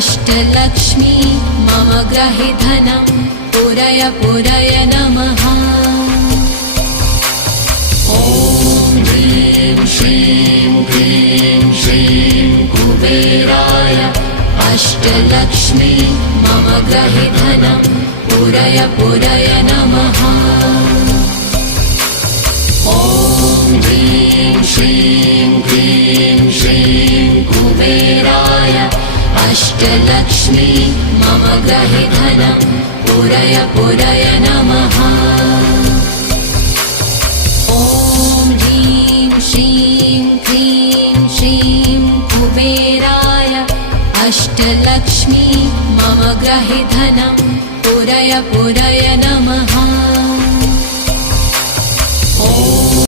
अष्टलक्ष्मी मम ग्रहे धनं पुरय पुरय नमः। ॐ ह्रीं श्रीं क्लीं श्रीं कुबेराय अष्टलक्ष्मी मम ग्रहे धनं पुरय पुरय नमः। ॐ ह्रीं श्रीं क्लीं श्रीं कुबेराय अष्टलक्ष्मी मम ग्रहे धनं पुरय पुरय नमः। ॐ ह्रीं श्रीं क्लीं श्रीं कुबेराय अष्टलक्ष्मी मम ग्रहे धनं पुरय पुरय नमः।